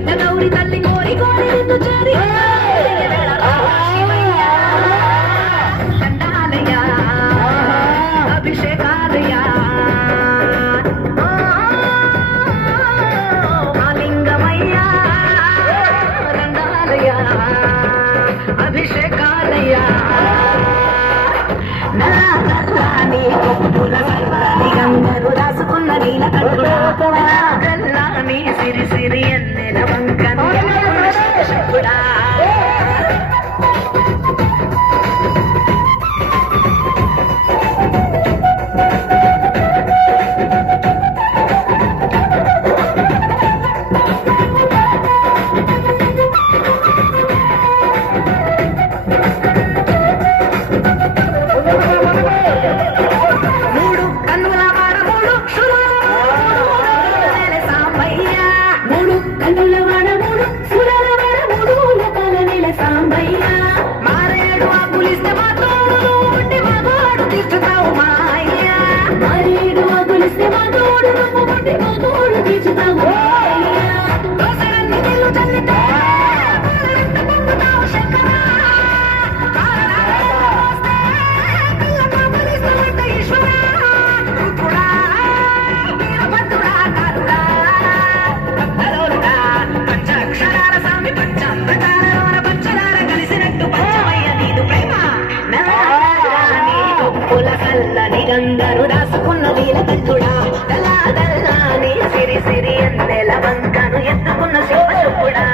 బిడ్డ గౌరి తల్లి కోరి కోరి నిన్ను చేరి దండాలయ్యా అభిషేకాలయ్యా మాలింగమయ్యా దండాలయ్యా అభిషేకాలయ్యా నీ కొప్పుల గంగరు రాసుకున్న నీల కట్టుడా నీ సిరి సిరి ఎన్నెల వంకను శివుడా గంగరు రాసుకున్న వీల కట్టుడా దల్లా దల్లా నీ సిరి సిరి ఎన్నెల వంకను ఎత్తుకున్న శివుడా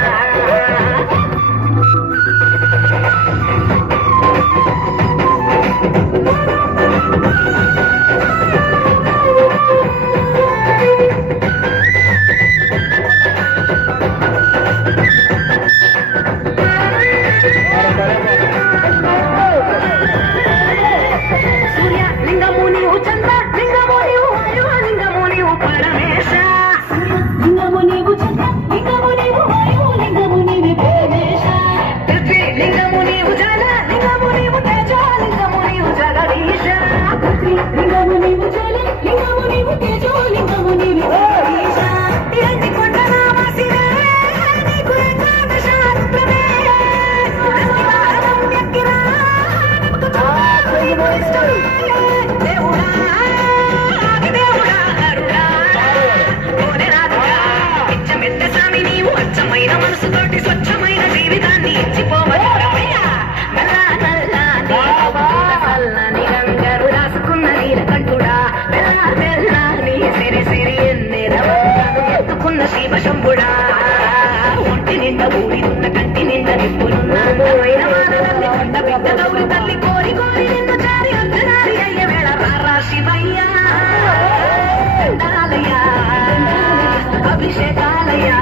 మనసుతోటి స్వచ్ఛమైన జీవితాన్ని ఇచ్చిపోవయ్యా నల్లని గంగరు రాసుకున్న నీల కంటుడా నీ సిరి సిరి ఎన్నెల ఎత్తుకున్న శివ శంభుడా ఒంటి నిండా ఊరినున్న కంటి నిండా నిప్పులున్న అందమైన మానవుల్ని కొండ బిడ్డ గౌరి తల్లి కోరి కోరి నిన్ను చారి అర్ధనారి అయ్య వేళ రారా శివయ్యా దండాలయ్యా అభిషేకాలయ్యా